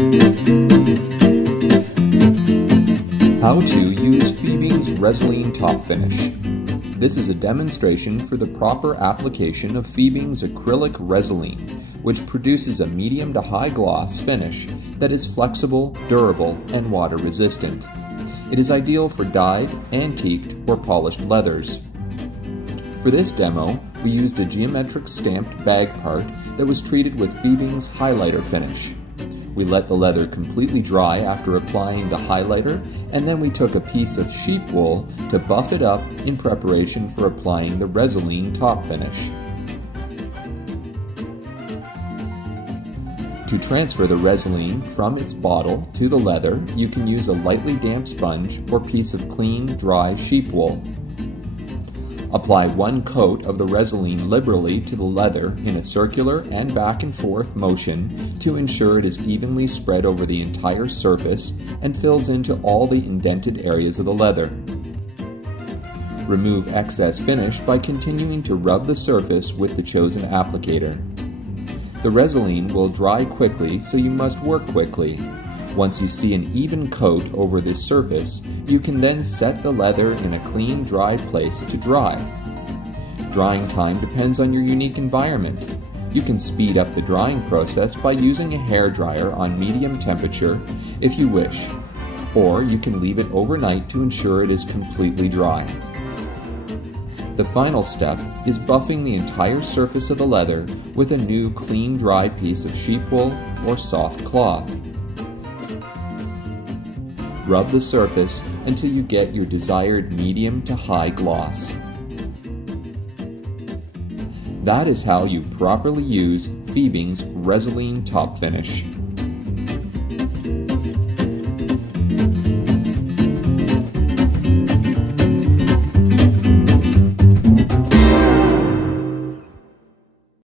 How to use Fiebings Resolene Top Finish. This is a demonstration for the proper application of Fiebings acrylic Resolene, which produces a medium to high gloss finish that is flexible, durable, and water resistant. It is ideal for dyed, antiqued, or polished leathers. For this demo, we used a geometric stamped bag part that was treated with Fiebings highlighter finish. We let the leather completely dry after applying the highlighter, and then we took a piece of sheep wool to buff it up in preparation for applying the Resolene top finish. To transfer the Resolene from its bottle to the leather, you can use a lightly damp sponge or piece of clean, dry sheep wool. Apply one coat of the Resolene liberally to the leather in a circular and back and forth motion to ensure it is evenly spread over the entire surface and fills into all the indented areas of the leather. Remove excess finish by continuing to rub the surface with the chosen applicator. The Resolene will dry quickly, so you must work quickly. Once you see an even coat over this surface, you can then set the leather in a clean, dry place to dry. Drying time depends on your unique environment. You can speed up the drying process by using a hairdryer on medium temperature if you wish, or you can leave it overnight to ensure it is completely dry. The final step is buffing the entire surface of the leather with a new clean, dry piece of sheep wool or soft cloth. Rub the surface until you get your desired medium to high gloss. That is how you properly use Fiebings Resolene Top Finish.